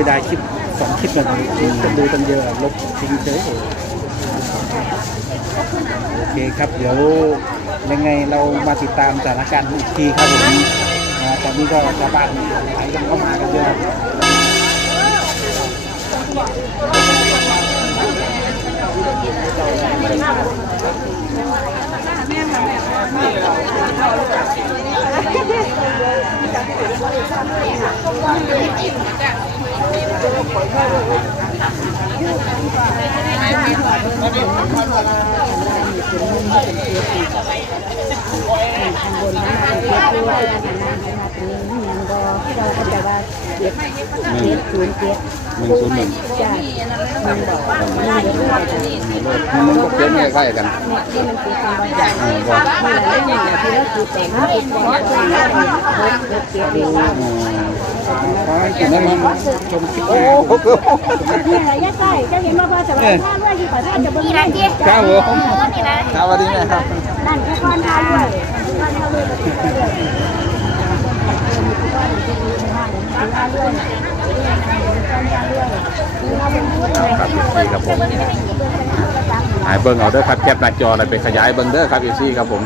สียดายคลิปสองคลิปนะครับจะดูตั้งเยอะลบทิ้งเฉยโอเคครับเดี๋ยวยังไงเรามาติดตามสถานการณ์อีกทีครับผมตอนนี้ก็ชาวบ้านไหลกันเข้ามากันเยอะทา หนึ่งศูนย์หนึ่ง จ้ะมันบอกมันเดี๋ยวด้วยจ้ะเนี่ย มันก็เขียนใกล้ๆกัน ที่มันคือคำว่าจ้ะ อืมบอก นี่แหนี่อะเป็นของตัวนี้หกหกเจ็ดดีอืมขอให้ติดตามชมคลิปหโอ้น้าโหนี่แหละยัดไส้เจ้าเห็นมาพอสวัสดิ์ท่าด้วยที่ประเทศจะเบิ่งได้ครับผมครับสวัสดีแม่ครับนั่นคือก้อนท่าด้วยก้อนท่าด้วยท่าด้วยครับพี่ครับผมหายเบิ้งเอาเด้อครับแคปหน้าจออะไรไปขยายเบิ้งเด้อครับอีซี่ครับผม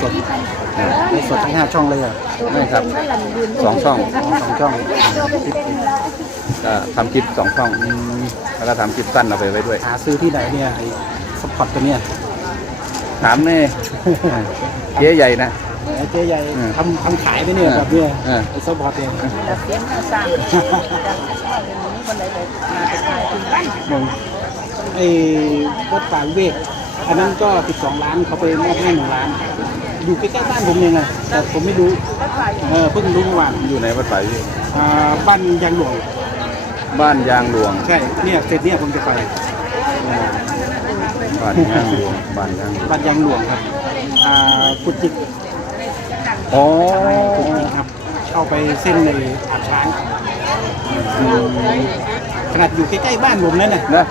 สดไลฟ์สดทั้งห้าช่องเลยอะไม่ครับสองช่องสองช่องก็ทำคลิปสองช่องแล้วก็ทำคลิปสั้นเอาไปไว้ด้วย หาซื้อที่ไหนเนี่ยไอ้สปอตตัวเนี้ยถามแน่เจ๊ใหญ่นะไอ้ เจ๊ใหญ่อืมทำทำขายไปเนี่ยแบบเนี้ยเออไอ้สปอตเองมองไอ้วัดป่าวิเวก อันนั้นก็ 12 ล้านเขาไปมอบให้หนึ่งล้าน อยู่ใกล้ๆบ้านผมเองไงแต่ผมไม่รู้เออเพิ่งรู้เมื่อวานอยู่ในวัดป่าวิเวกอ่าบ้านยางหลวงบ้านยางหลวง ใช่ เนี่ยเสร็จเนี่ยผมจะไปเออบ้านยางหลวงบ้านยางหลวงบ้านยางหลวงครับอ่ากุจิก อ๋อกุจิกครับ เข้าไปเส้นในอาบช้างอืมขนาดอยู่ใกล้ๆบ้านผมนั่นน่ะนะ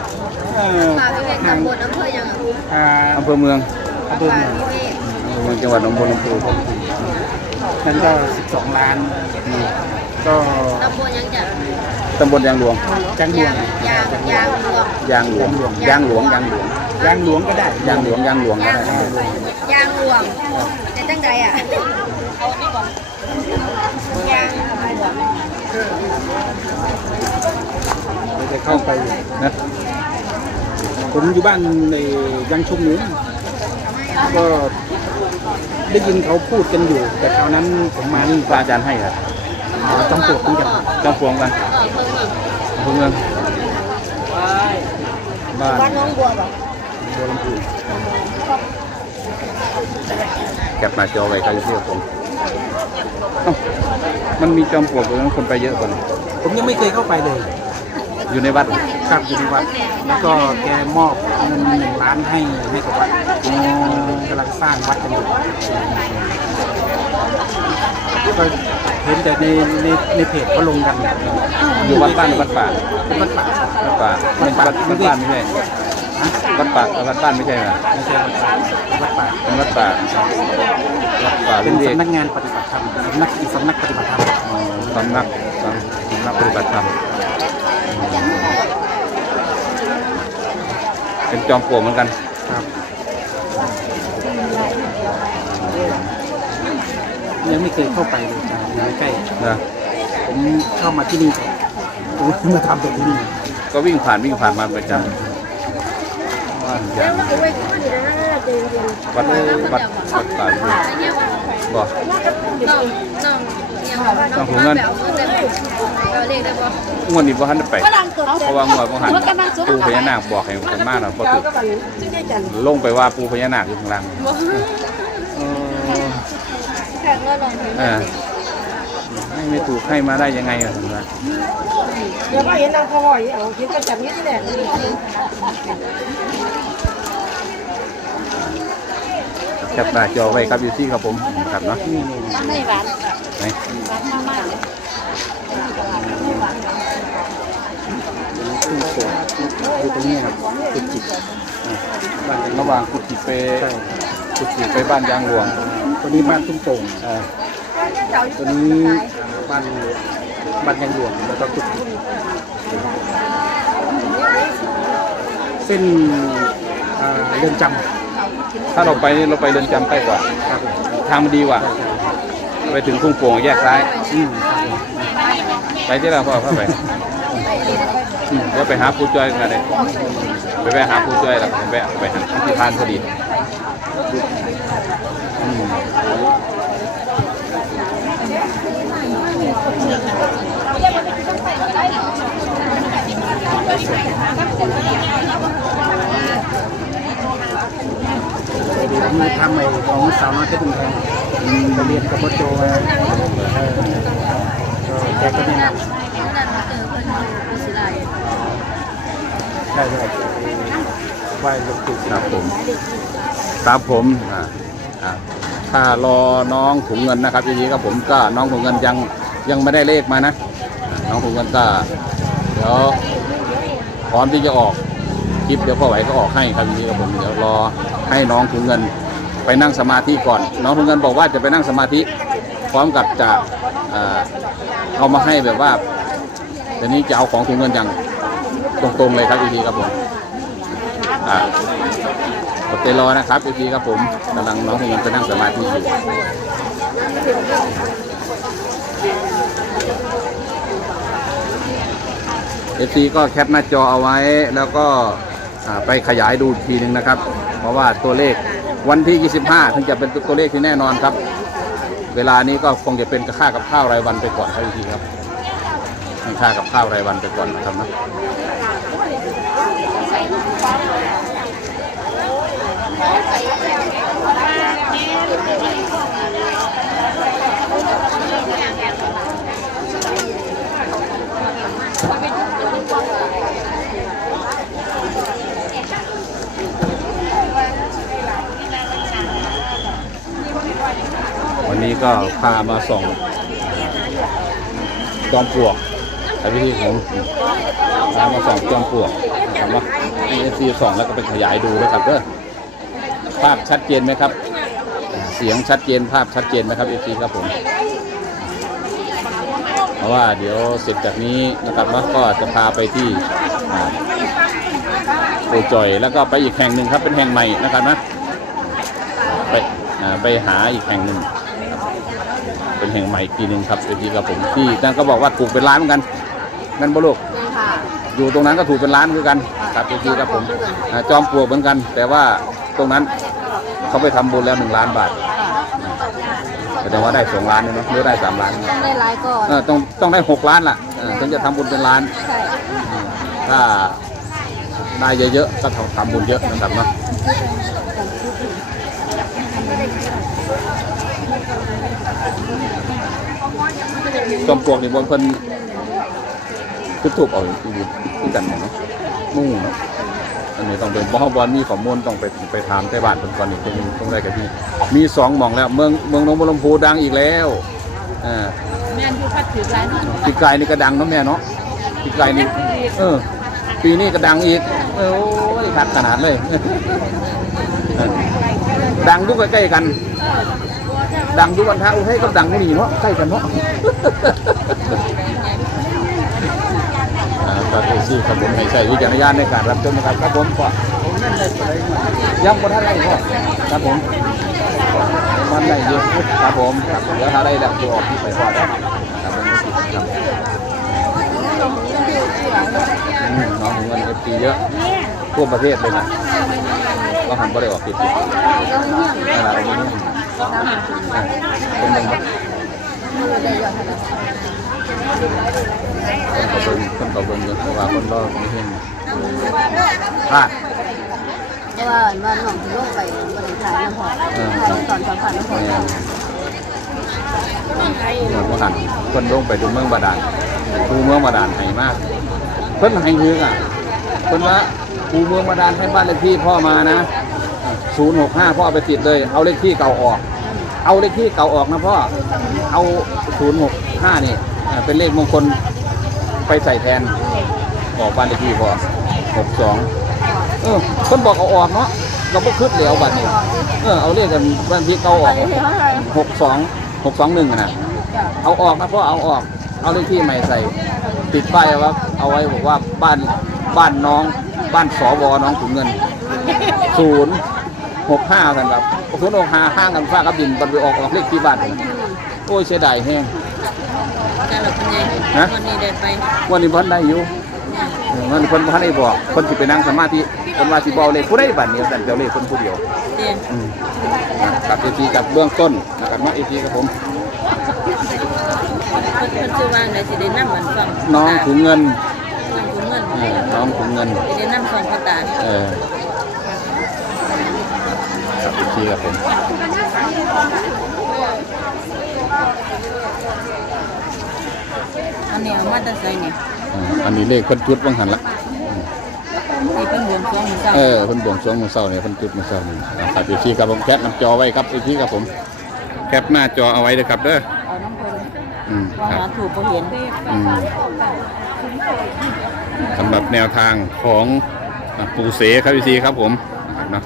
เออป่าวิเวกทางตำบลอำเภอยังอะอ่าอำเภอเมืองอำเภอป่าเมืองวิเวกอำเภอเมืองจังหวัดหนองบัวลำพูนั่นก็ 12 ล้านก็ตำบลยังจะตำบลยางหลวง จังหลวงยางยางยางหลวงยางหลวง ยางหลวง ยางหลวง ยางหลวงก็ได้ยางหลวง ยางหลวงก็ยางได้ยางหลวงแต่ตั้งใจอะ ยางเราจะเข้าไปนะผมอยู่บ้านในยังชุมหนึ่งก็ได้ยินเขาพูดกันอยู่ แต่คราวนั้นผมมานี่พระอาจารย์ให้ครับจำปลวกเหมือนกันจอมปลวงกันเออเพิ่งเมืองอำเภอเมืองบ้านวัดน้องบัวบอกบัวลำพูแคปหน้าจอไว้ครับที่ผม เอ้ามันมีจอมปลวกตรงนั้นคนไปเยอะกว่านี้ผมยังไม่เคยเข้าไปเลย อยู่ในวัดเหรอครับอยู่ในวัด แล้วก็แกมอบเงินหนึ่งล้านให้ให้กับวัดกำลังสร้างวัดกันอยู่ก็เห็นแต่ในในในเพจเขาลงกันอยู่วัดบ้านหรือวัดป่าวัดป่าวัดป่าไม่ใช่วัดวัดบ้านไม่ใช่ วัดป่าวัดบ้านไม่ใช่เหรอไม่ใช่วัดป่าวัดป่าเป็นวัดป่าวัดป่าเป็วินเวกสำนักงานปฏิบัติธรรมสำนักอีกสำนักปฏิบัติธรรมอ๋อสำนักสำนักปฏิบัติธรรมเป็นจอมปลวกเหมือนกัน ครับยังไม่เคยเข้าไปเลยจ้ะอยู่ใกล้นะ ๆผมเข้ามาที่นี่ก่อนผมมาทำแต่ที่นี่ก็วิ่งผ่านวิ่งผ่านมาประจำ ว่านยางวัดวัดวัดป่าวิเวกบอกน้องน้องยังน้องมาแบบเมื่อแต่เราเรียกได้ว่างวดนี้พ่อท่านได้ไปเพราะว่างวดพ่อหันปูพญานาคบอกให้ผมมาแล้วพอถึงลงไปว่าปูพญานาคอยู่ข้างล่างแข่งว่าลองถึงอ่าให้ไม่ถูกให้มาได้ยังไงอะผมว่าเดี๋ยวก็เห็นนางพลอยเอาคิดก็จับนี้แหละ แคปหน้าจอไว้ครับอยู่ที่ครับผมครับเนาะไม่หวานไหนหวานมากๆเลยกทุ่งโป่งอยู่ตรงนี้ครับกุจิกอ่าบ้านระหว่างกุฏิเปกุฏิไปบ้านยางหลวงตัวนี้บ้านทุ่งโป่งเออตัวนี้บ้านบ้านยังหลวงแล้วก็กุจิกเส้นเรื่อนจำ ถ้าเราไปนี่เราไปเรือนจำใกล้กว่า ครับผมทางมันดีกว่า ไปถึงทุ่งโป่งแยกซ้าย อืมครับผมไปที่เราพ่อเข้าไปอืมเดี๋ยวไปหาผู้ช่วยกันเลยไปแวะหาผู้ช่วยแล้วไปแวะไปหาที่ทานพอดีอืมมี ทำใหม่ของสาวน้อยเพชรบุญแพงไปเรียนกับพ่อโจมาแกก็แนะนนั่นมาเจอคนอยู่ใช่ไหว้ลวงปู่ครับผมครับผมอ่าอ่าถ้ารอน้องถุงเงินนะครับทีนี้ครับผมก็น้องถุงเงินยังยังไม่ได้เลขมานะ น้องถุงเงินก็เดี๋ยวพร้อมที่จะออกคลิปเดี๋ยวพ่อไหวก็ออกให้ครับทีนี้ครับผมเดี๋ยวรอให้น้องถุงเงิน ไปนั่งสมาธิก่อนน้องถุงเงินบอกว่าจะไปนั่งสมาธิพร้อมกับจะเอามาให้แบบว่าเดี๋ยวนี้จะเอาของถุงเงินอย่างตรงๆเลยครับทีนี้ครับผมอ่าอดใจรอนะครับอีกทีครับผมกำลังน้องพงศ์จะนั่งสมาธิอยู่เอฟซีก็แคปหน้าจอเอาไว้แล้วก็ไปขยายดูทีหนึ่งนะครับ เพราะว่าตัวเลข วันที่ 25 ถึงจะเป็นตัวเลขที่แน่นอนครับ เวลานี้ก็คงจะเป็นค่ากับข้าวรายวันไปก่อนครับทีครับให้ค่ากับข้าวรายวันไปก่อนนะครับนะใส่ นี้ก็พามาส่องจอมปลวกไอ้พี่ผมพามาส่องจอมปลวกนะครับว่าเอฟซีส่องแล้วก็ไปขยายดูนะครับเด้อภาพชัดเจนไหมครับ เสียงชัดเจนภาพชัดเจนไหมครับเอฟซีครับผมเพราะว่าเดี๋ยวเสร็จจากนี้นะครับว่าก็จะพาไปที่อ่าโอจอยแล้วก็ไปอีกแห่งหนึ่งครับเป็นแห่งใหม่นะครับนะไปไปหาอีกแห่งหนึ่ง เป็นแห่งใหม่อีกทีหนึ่งครับเอทีกับผมที่นั่นก็บอกว่าถูกเป็นล้านเหมือนกันนั่นบ่ลูกค่ะอยู่ตรงนั้นก็ถูกเป็นล้านเหมือนกันครับเอทีครับผมอ่าจอมปลวกเหมือนกัน แต่ว่าตรงนั้นเขาไปทำบุญแล้วหนึ่งล้านบาทแสดงว่าได้สองล้านเลยเนาะหรือได้สามล้านต้องได้ไลน์ก่อนเออต้องต้องได้หกล้านล่ะเออถึงจะทำบุญเป็นล้าน ใช่อืมถ้าได้เยอะๆก็ทำทำบุญเยอะนะครับเนาะ จอมปลวกนี่บนเพิ่นคือถูกเอาที่ที่กันเนาะนู่นเนาะอันนี้ต้องเป็นบ่บอลมีข้อมูลต้องไปไปถามใต้บ้านเพิ่นก่อนนี่ต้องต้องได้กันที่มีสองหม่องแล้ว เมืองเมืองหนองบัวลำพูดังอีกแล้วอ่าแม่นอยู่พัดถือร้านปีกไก่นี่ก็ดังเนาะแม่เนาะปีกไก่นี่เออปีนี้ก็ดังอีกโอ้ยขาดขนาดเลยดังอยุกใกล้ๆกัน ดังอยุวันท้าอุทัยก็ดังไม่นีเนาะใกล้กันเนาะอ่าครับเอซี่ครับผมให้ใช้วิจารณญาณในการรับชมนะครับครับผมก็ยังบนท่านไรก็ครับผมมันได้เยอะครับผมครับเดี๋ยวถ้าได้แล้วจะออกที่ไปก่อนนะครับครับผมครับอืมน้องเงินเอฟซีเยอะทั่วประเทศเลยนะก็หันบ่ได้ออกติดติดอะไรอ ย่างนี้อ่าเป็นยังไงคนก็เบิ่งคนเบิ่งเพราะว่าคนรอบไม่เห็นพลาดเพราะว่าบ้านน้องที่ลงไปบริษัทน้ำหอมถ่ายตอนสองพันน้ำหอมเนี่ยเหมือนว่าหันคนลงไปดูเมืองบาดาลดูเมืองบาดาลให้มากเพิ่นให้เยืออะเพิ่นว่าปูเมืองบาดาลให้บ้านเลขที่พ่อมานะ 065พ่อเอาไปติดเลย เอาเลขที่เก่าออก เอาเลขที่เก่าออกนะพ่อ เอา065นี่อ่าเป็นเลขมงคลไปใส่แทน ออกบ้านเลขที่พ่อหกสองเออเพิ่นบอกเอาออกเนาะ เราบ่คิดแล้วบัดนี้เออ เอาเลขกันบ้านที่เก่าออก หกสองหกสองหนึ่งนะเอาออกนะพ่อเอาออก เอาเลขที่ใหม่ใส่ ติดป้ายเอาไว้เอาไว้บอกว่าบ้านบ้านน้อง บ้านสวน้องถุงเงินศูนย์ หกห้ากันครับศูนย์หกห้าห้างกันฟ้ากับดินบันไปออกออกเลขที่บ้านผมโอ้ยเสียดายแห้งแต่เราเป็นไงฮะวันนี้ได้ไปวันนี้เพิ่นได้อยู่เออมันเพิ่นบ่ทันได้บอกเพิ่นสิไปนั่งสมาธิเพิ่นว่าสิบ่เอาเลขผู้ใดบัดนี้แต่เดี๋ยวเลขเพิ่นผู้เดียวเตียนอืมกับเอทีกับเบื้องต้นนะครับมาเอทีกับผมเพิ่นเพิ่นชื่อว่าไหนสิได้นำมันฟังน้องถุงเงินน้องถุงเงินเออน้องถุงเงินสิได้นำฟังกระตาเออ กับเอทีกับผมอันนี้เอามาแต่ใส่นี่อืมอันนี้เลขเพิ่นจุดบังหันละที่เพิ่นบวงสรวงมื้อเช้าเออเพิ่นบวงสรวงมื้อเช้านี่เพิ่นจุดมื้อเช้านี่ครับเอทีกับผมแคปน้ำจอไว้ครับเอทีกับผม แคปหน้าจอเอาไว้เด้อครับเด้อเอาน้ำเพิ่นอืมว่าครับหาถูกบ่เห็นอืมสำหรับแนวทางของอะปูเสครับพี่ซีครับผมนะครับเนาะ